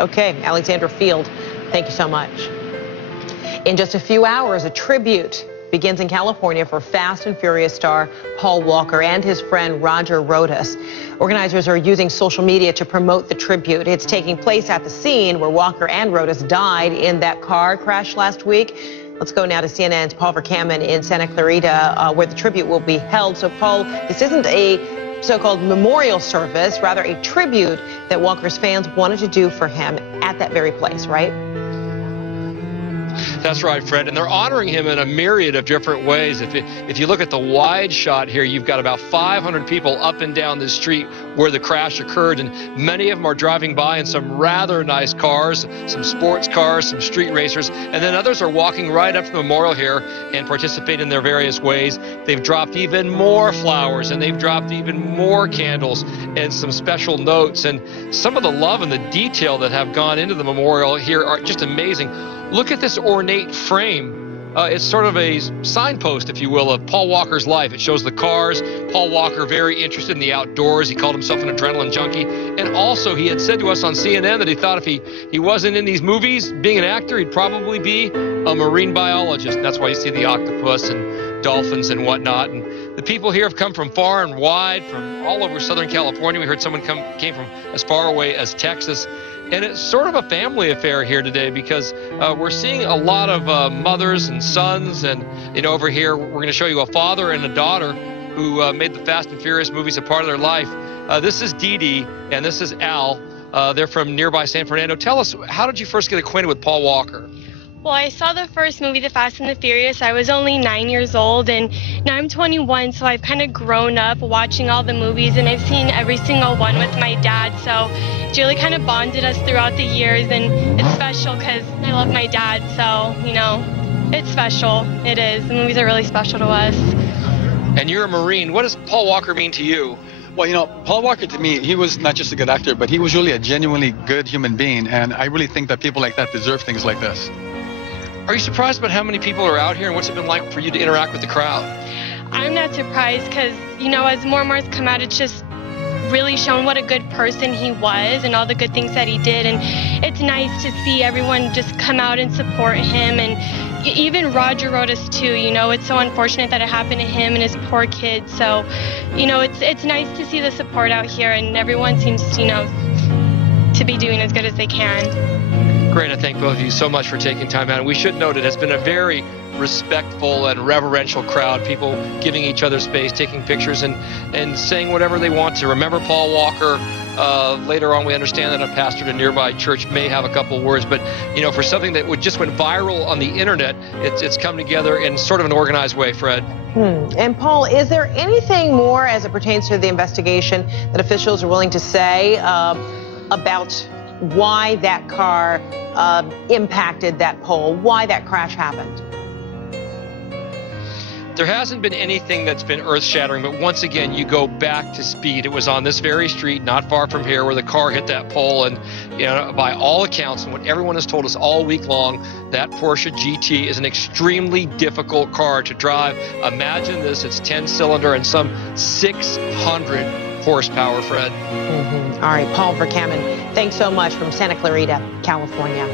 Okay, Alexandra Field, thank you so much. In just a few hours, a tribute begins in California for Fast and Furious star Paul Walker and his friend Roger Rodas. Organizers are using social media to promote the tribute. It's taking place at the scene where Walker and Rodas died in that car crash last week. Let's go now to CNN's Paul Verkaman in Santa Clarita, where the tribute will be held. So, Paul, this isn't a so-called memorial service, rather a tribute that Walker's fans wanted to do for him at that very place, right? That's right, Fred, and they're honoring him in a myriad of different ways. If you look at the wide shot here, you've got about 500 people up and down this street where the crash occurred, and many of them are driving by in some rather nice cars, some sports cars, some street racers, and then others are walking right up to the memorial here and participate in their various ways. They've dropped even more flowers, and they've dropped even more candles and some special notes, and some of the love and the detail that have gone into the memorial here are just amazing. Look at this ornate frame. It's sort of a signpost, if you will, of Paul Walker's life. It shows the cars. Paul Walker, very interested in the outdoors. He called himself an adrenaline junkie. And also, he had said to us on CNN that he thought if he wasn't in these movies, being an actor, he'd probably be a marine biologist. And that's why you see the octopus and dolphins and whatnot. And the people here have come from far and wide, from all over Southern California. We heard someone came from as far away as Texas. And it's sort of a family affair here today because we're seeing a lot of mothers and sons. And, over here, we're going to show you a father and a daughter who made the Fast and Furious movies a part of their life. This is Dee Dee, and this is Al. They're from nearby San Fernando. Tell us, how did you first get acquainted with Paul Walker? Well, I saw the first movie, The Fast and the Furious. I was only 9 years old, and now I'm 21, so I've kind of grown up watching all the movies, and I've seen every single one with my dad, so it's really kind of bonded us throughout the years, and it's special because I love my dad, so, it's special. It is. The movies are really special to us. And you're a Marine. What does Paul Walker mean to you? Well, Paul Walker, to me, he was not just a good actor, but he was really a genuinely good human being, and I really think that people like that deserve things like this. Are you surprised about how many people are out here, and what's it been like for you to interact with the crowd? I'm not surprised because, as more and more has come out, it's just really shown what a good person he was and all the good things that he did. And it's nice to see everyone just come out and support him. And even Roger Rodas, too. It's so unfortunate that it happened to him and his poor kids. So, it's nice to see the support out here, and everyone seems, to be doing as good as they can. Great, I thank both of you so much for taking time out. And we should note it has been a very respectful and reverential crowd, people giving each other space, taking pictures, and saying whatever they want to. Remember Paul Walker. Later on, we understand that a pastor at a nearby church may have a couple words, but for something that just went viral on the internet, it's come together in sort of an organized way, Fred. And Paul, is there anything more as it pertains to the investigation that officials are willing to say about why that car impacted that pole, why that crash happened? There hasn't been anything that's been earth-shattering, but once again, you go back to speed. It was on this very street, not far from here, where the car hit that pole, and by all accounts, and what everyone has told us all week long, that Porsche GT is an extremely difficult car to drive. Imagine this, it's 10-cylinder and some 600 horsepower, Fred. All right, Paul Verkaman, thanks so much from Santa Clarita, California.